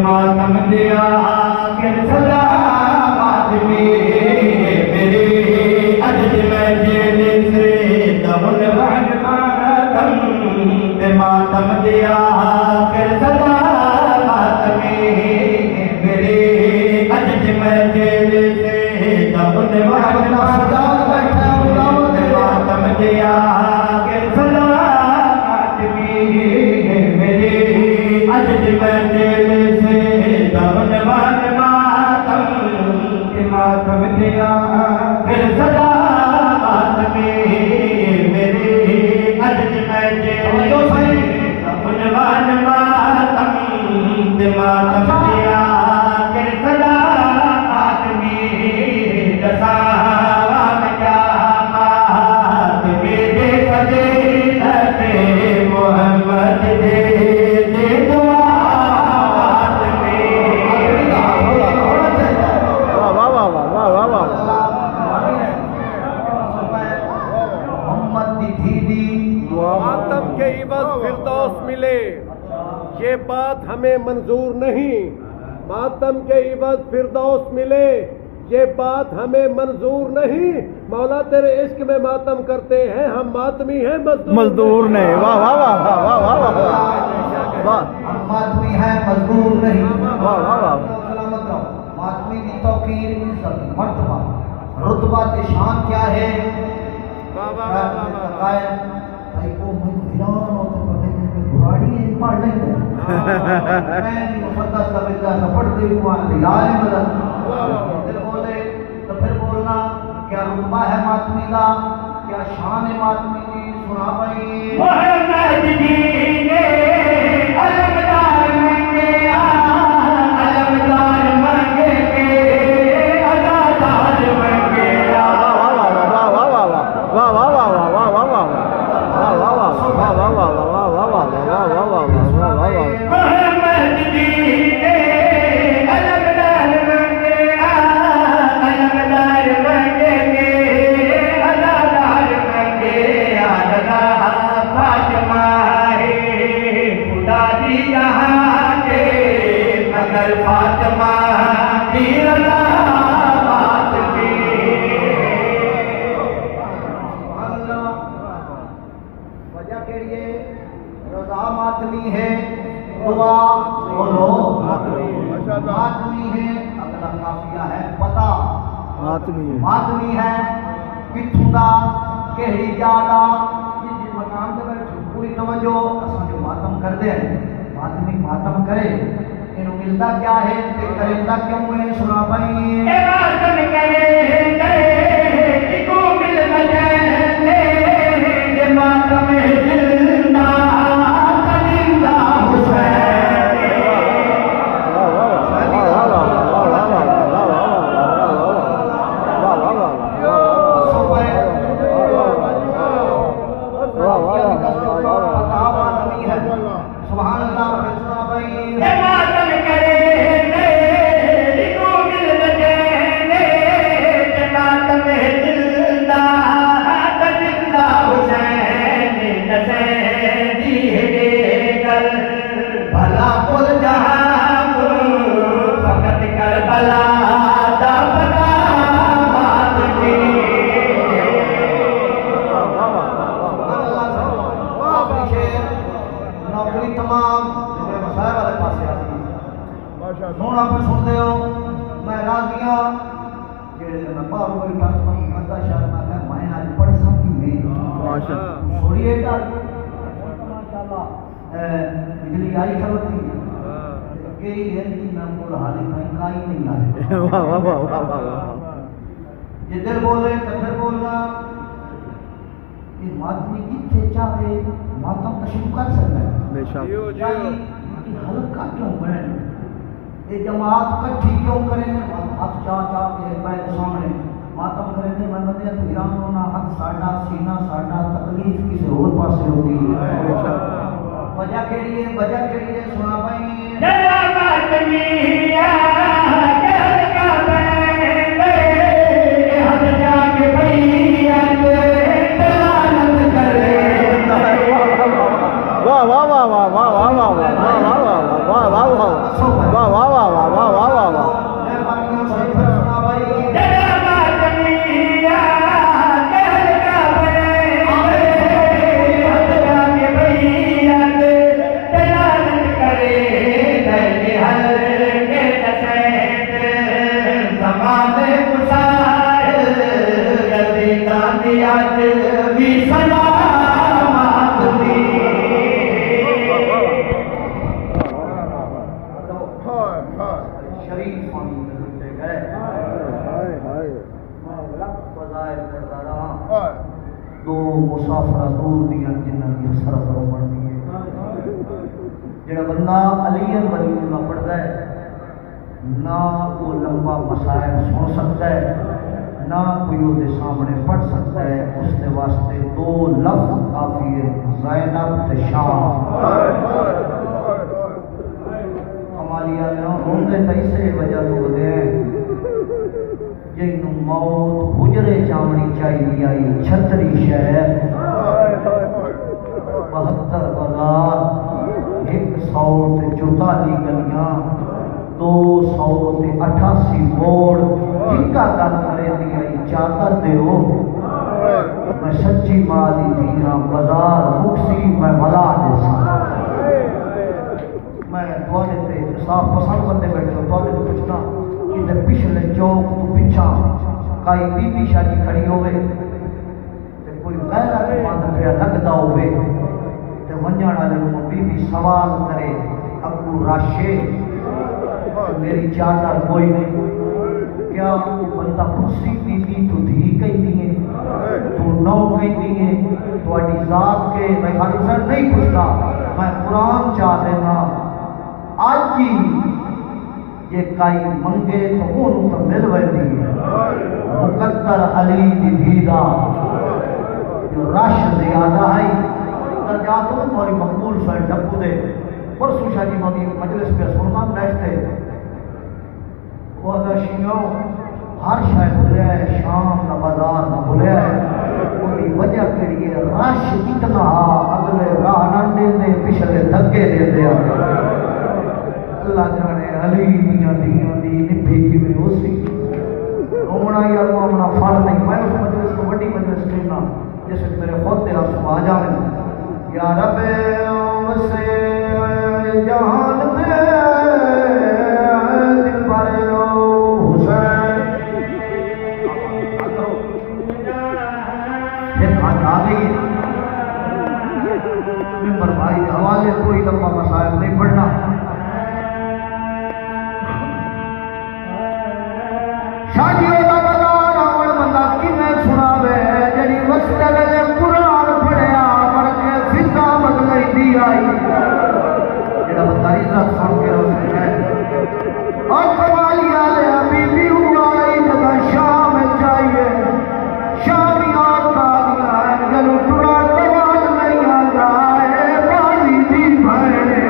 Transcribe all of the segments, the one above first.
मातम दिया के सलामत मेरे अजद में जेल से दमुन मातम मातम दिया के सलामत मेरे अजद में जेल से दमुन मातम दिया के सलामत मेरे अजद में जेल मातम दिया फिर सलामत मेरे अजद में जेल मुनवान मातम मातम दिया फिर सलामत दसावा में क्या बात मेरे फजीलत मोहम्मद दे मातम के इवज़ फिरदौस मिले, ये बात हमें मंजूर नहीं। मातम के इवज़ फिरदौस मिले, ये बात हमें मंजूर नहीं। मौला तेरे इश्क में मातम करते हैं, हम मातमी हैं मजदूर नहीं। वाह वाह वाह वाह वाह वाह वाह। हम मातमी हैं मजदूर नहीं। वाह वाह वाह। सलामत रहो। मातमी की तौकीर इज्जत मर्तबा रुतबा ते शान क्या है? भाई को मैं हिरान होते पढ़ने में बुराड़ी है पढ़ नहीं है। मैं मुफद्दस तबिल्ला से पढ़ते हुआ दिलाल मदद फिर बोले तो फिर बोलना क्या रुतबा है मातमी का, क्या शान है मातमी की? सुना भाई मोहम्मद जी ने अलमदार मंगे अलमदार मंगे के अदादार मंगे। मोहम्मद जी ने अलमदार मंगे अलमदार मंगे के अदादार मंगे। आददा फातिमा है खुदा दी जहां के मगर फातिमा दी रज़ा बात की। वजह के लिए रजा मातमी है, दुआ बोलो मातमी है। अगला काफिया है पता मातमी है किथों दा केड़ी जादा जिस मकान से बैठे पूरी तवज्जो असां जो मातम करते हैं मातमी मातम करे इन्हों मिलता क्या है ते करेंदा क्यों है? सुना भाई मातम करे इको मिल मजे मातम जिंदा जिंदा सुभान अल्लाह। सुना भाई मातम करे इको मिल मजे मातम जिंदा जिंदा हुसैन नसैदी है कल भला कुल जहां फकत कर भला दा बना बात की। नौकरी तमाम मसाए वाले पास सुन आप सुनते हो मैं राजिया मैं बाहर बैठा अद्धा शहर में मैं आज पढ़ सकती नहीं छोड़िए माशाल्लाह बिजली आई खलोती कई है कि मैं बोल हाली का ही नहीं आई। वाह वाह वाह वाह वाह। जिधर बोले तो फिर बोलना मातमी जिथे चाहे मातम का शुरू कर सकता है। हल्का क्यों बने ये जमात इकट्ठी क्यों करें? हाथ चाह चाह के बैठ सामने मातम करें मैं बंदे तो ईरान होना हक साडा सीना साडा तकलीफ किसी और पासे होती है। वजह के लिए सुना भाई आज भी सलामत दी शरीफ पानी मिलते गए फजाइल करता रहा दो मुसाफरा दूर दियां जिन्हां दी सरफ बनदी है जेड़ा बंदा अलीयन वली का पढ़ता है ना वो लंबा मसाइल सुन सकता है ना कोई उसके सामने पढ़ सकता है उसके वास्ते दो लफ्ज काफी है ज़ैनब ते शाम कमालिया ने रोंदे तैसे वजह रोंदे हैं जिन्हों मौत हुजरे चावनी चाहिए आई 36 शहर 72 बाजार 144 गलियां 288 बोर्ड इनका गल करे दी आई चादर दे हो मैं सच्ची माली दीना बाजार मुक्सी मैं मला दे मैं थोड़े ते साफ पसंद बंदे बैठे थोड़े तो पूछना कि पिछले चौक तो पिछा कई बीबी शादी खड़ी होवे ते कोई गैर बंद पे लगदा होवे ते वंजण वाले नु बीबी सवाल करे अबू राशे मेरी चादर कोई नहीं क्या वो बंदा पुछती बीबी तू धी कहती है तू नौ कहती है थोड़ी जात के मैं खाली सर नहीं पूछता मैं कुरान चाह देना आज ही ये कई मंगे तो ओनू तो मिल वेंदी है मुकद्दर अली दी दीदा जो रश ज्यादा है तर जा तो तुम्हारी मकबूल सर डब्बू दे परसों शादी मदी मजलिस पे सुनना बैठते वो शियो हर शायद भुलिया है शाम का बाजार न भुलिया है उसकी वजह के लिए रश इतना अगले राह न देते पिछले धक्के देते अल्लाह जाने अली दियां दियां दी निभी किवें होसी रोना यार अपना फल नहीं मैं उस मजलिस को बड़ी मजलिस लेना जैसे मेरे खुद दे आंसू आ जावे या रब से जहान दे दिल पर हुसैन फिर आज आ गई मेंबर भाई के हवाले कोई लंबा मसाइल नहीं पढ़ना शादियों का बाजार आवन बंदा किमें सुनावे जड़ी वस्ते वेले कुरान पढ़िया पढ़ के फिजा बदलई दी आई जेड़ा बंदा इज्जत सुन के रोते है और कमालिया ले बीबी हुआ इतना शाम चाहिए शामी आता दिया जल टुरा तवाल नहीं आता है बाली दी भैने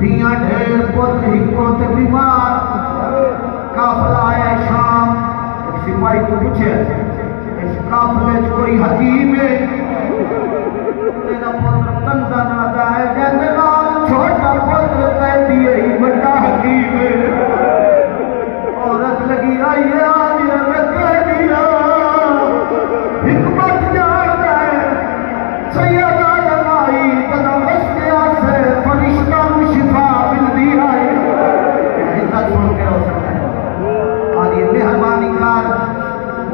थियां ढेर पुत्र हिको ते बीमार काफिला आया शाम एक सिपाही को पूछे इस काफिले च कोई हकीम है तेरा पुत्र कंधा ना जाए कहने नाल छोटा पुत्र कह दिए ही बड़ा हकीम है औरत लगी आई है आज मैं कह दिया हिकमत जानता है सैयदा जमाई कदम रस्ते से फरिश्ता को शिफा मिलती है इज्जत सुन के हो सकता है और ये मेहरबानी कर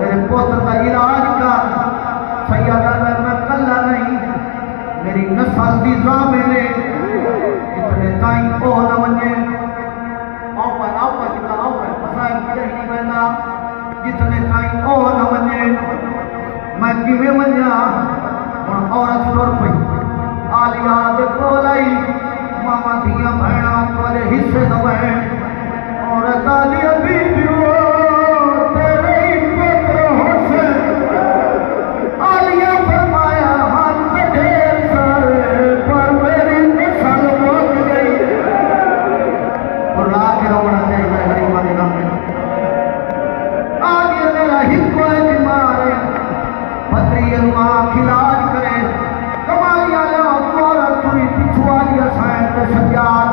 मेरे पुत्र का इलाज कर सैयदा मैं कल्ला नहीं मेरी नस्ल दी जामे ने इतने ताई ओ न वने आओ पर कितना आओ पर फसाए मुझे नहीं बना जितने ताई ओ न वने मैं किवे वन्या हुन औरत टुर पई आलिया दे कोल आई मामा दियां भैणा तोरे हिस्से दवे औरत आली बीबियो तेरे ही पुत्र होसे आलिया फरमाया हम तो ढेर सारे पर मेरी नस्ल मुक गई और ला के रोना चाहिए गरीबा के नाम में आगे मेरा हिस्सा बीमार है पत्री मां खिलाज करे कमालिया ले औरत तुरी पिछुआली असाए ते सजाद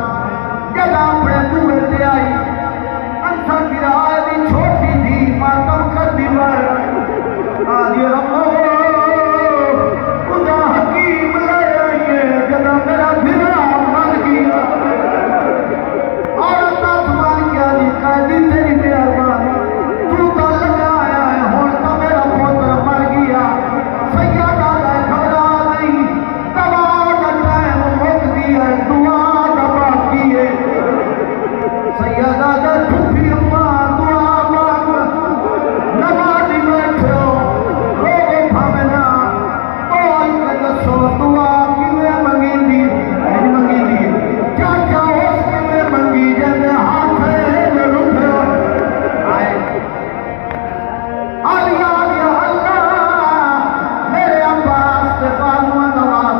जदा अपने दूर ले आई अंसा गिराए दी छोटी थी मातम कर दी मर आगे अम्मा खुदा हकीम ले आइए जदा मेरा भिरा मर गया औरत आसमान क्या दी कैदी तेरी मेहरबानी तू तो लगा आया है हुन तो मेरा पुत्र मर गया सैयदा का घबरा नहीं दवा का टाइम मुक दिया दुआ का बाकी है सैयदा का ठुठी अम्मा दुआ मांग नमाज़ी बैठो रोगे भावना बोल के दसो दुआ किवें मंगी दी चाचा उस किवें मंगी जैसे हाथ में रुठो आए आलिया या अल्लाह मेरे अब्बास के बाजुआ नवाज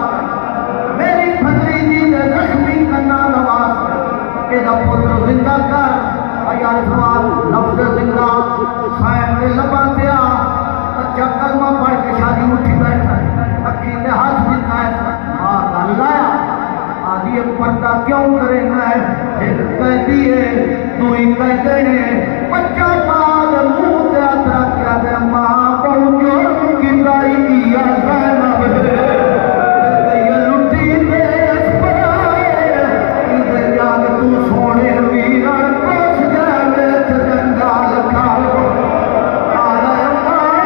मेरी भतीजी ने जख्मी करना नवाज एदा पुत्र जिंदा कर यार सवाल लफ्ज जिंदा सायम के लबा दिया अच्छा कलमा पढ़ के शादी उठी बैठा अखी ने हाथ दिखाए हां गल लाया आदि पर्दा क्यों करे ना एक कह दिए तू ही कह देने बच्चा बाद मुंह ते अतरा क्या दे मां पहुंचो की दाई किया ज़ैनब ये लुटी दे पराए इधर याद तू सोने वीरा कोस जावे ते जंगाल खाओ आला माई शर्मा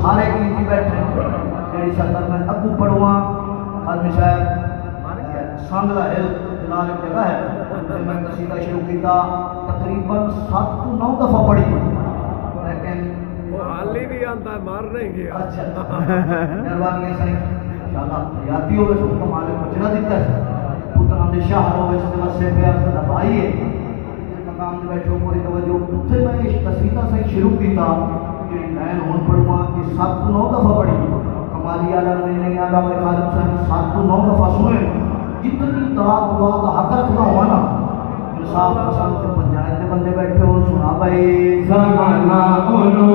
सारे कीती बैठे जेडी सदर में अबू पड़वा आदमी शायद सांगला है जलाल एक जगह है मैं कसीदा शुरू किया तकरीबन 7 to 9 दफा पढ़ी लेकिन वो हाली भी आंदा मार नहीं गया अच्छा मेहरबानी सही इंशाल्लाह यादी होवे सो तो मालिक बचना दिता है पुत्र दे शाह होवे इसके वसे पे आपका भाई है मकाम में बैठो पूरी तवज्जो उससे मैं इस कसीदा से शुरू किया लाइन होन पड़वा कि 7 to 9 दफा पढ़ी कमाली आला ने नहीं आदा मेरे खालिद साहब 7 to 9 दफा सुने जितनी दात दुआ का हक रखना हुआ ना इंसाफ पसंद से पंचायत के बंदे बैठे हो सुना भाई ज़माना बोलो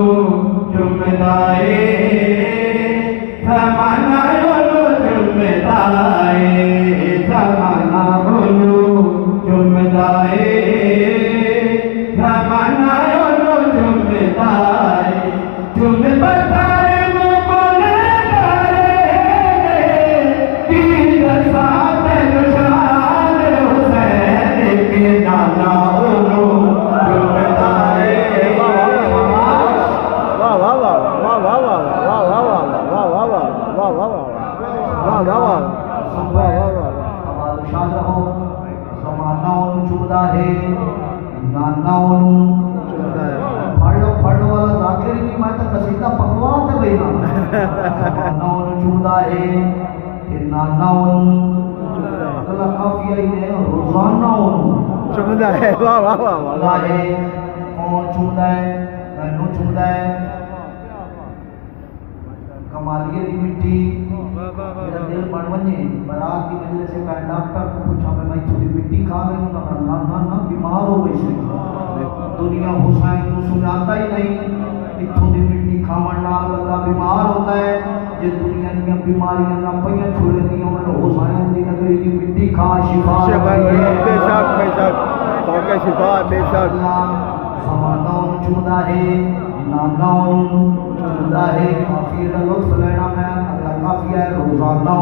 जुम्मेदारे ज़माना बोलो जुम्मेदारे ज़माना बोलो जुम्मेदारे ज़माना बोलो जुम्मेदारे जुम्मेदारे वो बोले तीन साथ निशान हुसैन के नाना बोलो जुम्मेदारे नाना फड़ वाला जाकिर नहीं मैं तो कसीदा पकवान ते भाई ना नाना चूदा है फिर नाना अगला काफिया ही है रोजाना चुमदा है वाह वाह वाह वाह है कौन चूदा है मैनू चूदा है कमालिए दी मिट्टी मेरा दिल बन वने बारात की मजलिस से मैं डॉक्टर को पूछा मैं थोड़ी मिट्टी खा गई हूं ना ना ना बीमार हो गई से दुनिया हुसैन को सुनाता ही नहीं इत्थों दी मिट्टी खावन नाल बंदा बीमार होता है जे दुनिया दी बीमारियां ना पईयां छुड़दियां मैं हुसैन दी नगरी की मिट्टी खा शिफा बेशक बेशक बाका शिफा बेशक समाना चुदा है नाना चुदा है काफी का लुत्फ लेना मैं अगला काफिया है रोजाना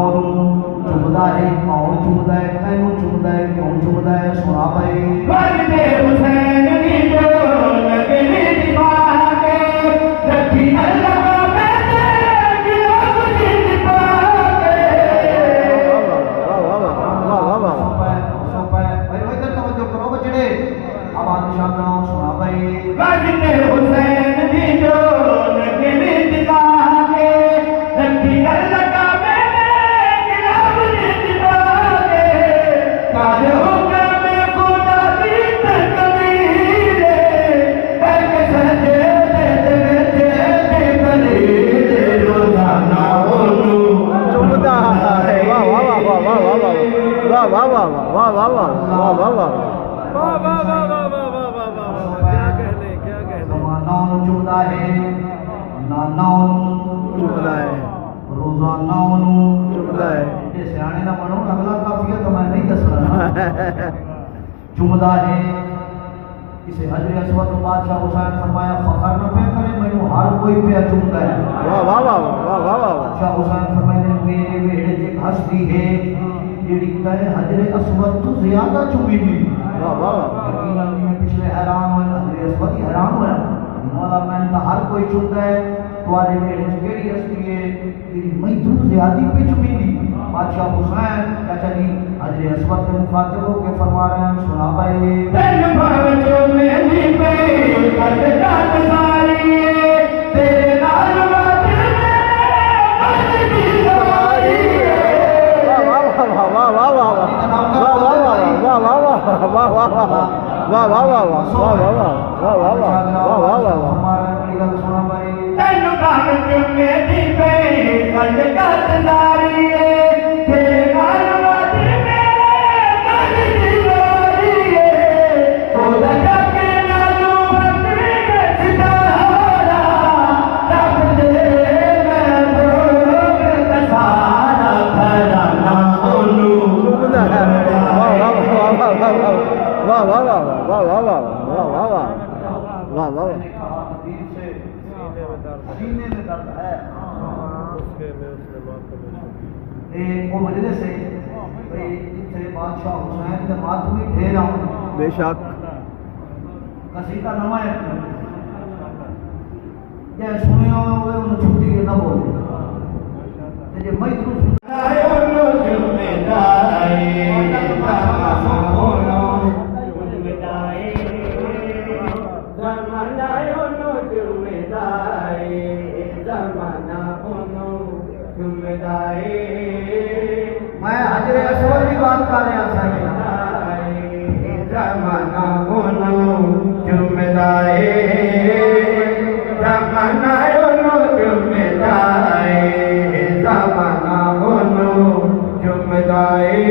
चुदा है कौन चुदा है कैनू चुदा है क्यों चुदा है सुना भाई वरदे हुसैन दी जो लगने दीवाने रखी अल्लाह में गिरो जिंद पाके वाह वाह वाह वाह भाई इधर तवज्जो करो बचड़े आवाज शाना सुना भाई वरदे हुसैन दी जो लगने दीवाने रखी अल्लाह में गिरो जिंद पाके काहे होगा मैं खुदा दी तकदीरे एक सजे दे बलीरे रोजाना ओनू चुमदा है वाह वाह वाह वाह वाह वाह वाह वाह वाह वाह वाह वाह वाह वाह वाह क्या कहने समाना चुदा है नाना चुमदा है रोजाना चुमदा है ये सियाने ना बनो अगला काफिया तो मैं नहीं दसना चुमदा है इसे हजरत असवद बादशाह हुसैन फरमाया फखर न पे करे मैनू हर कोई पे चुमदा है वाह वाह वाह वाह वाह वाह बादशाह हुसैन फरमाते मेरे वेड़े च हस्ती है जेड़ी कहे हजरत असवद तो ज्यादा चुमीदी वाह वाह यकीनन मैं पिछले हैरान हुआ हजरत असवद ही हैरान हुआ मौला मैंने तो हर कोई चुमदा है तुम्हारे वेड़े च केड़ी हस्ती है जेड़ी मैं तू ज्यादा पे चुमीदी बादशाह हुसैन चाचा जी हजरत असवद के मुखातिब होकर फरमा रहे हैं सुना भाई तन भवजो मेरी पे कद जात सारी तेरे नाल बात में कद की सवारी वाह वाह वाह वाह वाह वाह वाह वाह वाह वाह वाह वाह वाह वाह वाह वाह तन भवजो मेरी पे कद जात सारी तेरे नाल बात में कद की सवारी खुदा के नालू बकरी सितारा रब दे मैं लोग कसारा खजाना ओनू चुमदा है वाह वाह वाह वाह वाह वाह वाह वाह वाह वाह वाह वाह वाह वाह सीने में दर्द है उसके में उसने मातम वो मजलिस है भाई इतने बादशाह हुसैन के मातमी ढेर आऊं बेशक कसीदा नवा है ये सुने हो उन्हें छुट्टी के ना बोले ते मैं तू ओनू जुमेदाई जमाना ओनू जुमेदाई जमाना ओनू जुमेदाई जमाना ओनू जुमेदाई मैं हजरत असवद की बात कर रहा था जमाना ओनू जुमेदाई जमाना ओनू जुमेदाई जमाना ओनू जुमेदाई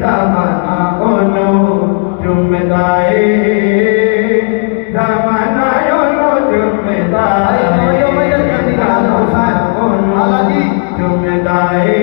जमाना ओनू जुमेदाई जमाना ओनू जुमेदाई जमाना ओनू जुमेदाई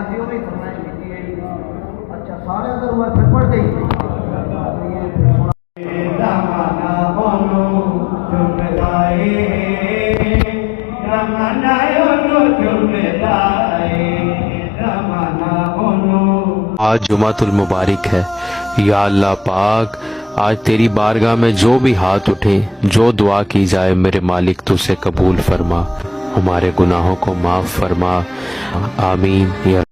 आती हो नहीं फरमाइश की गई। अच्छा सारे अगर हुआ फिर पढ़ गई जमाना ओनो चुमदाए जमाना ओनो चुमदाए जमाना ओनो। आज जुमातुल मुबारक है। या अल्लाह पाक, आज तेरी बारगाह में जो भी हाथ उठे, जो दुआ की जाए, मेरे मालिक तू उसे कबूल फरमा, हमारे गुनाहों को माफ फरमा। आमीन या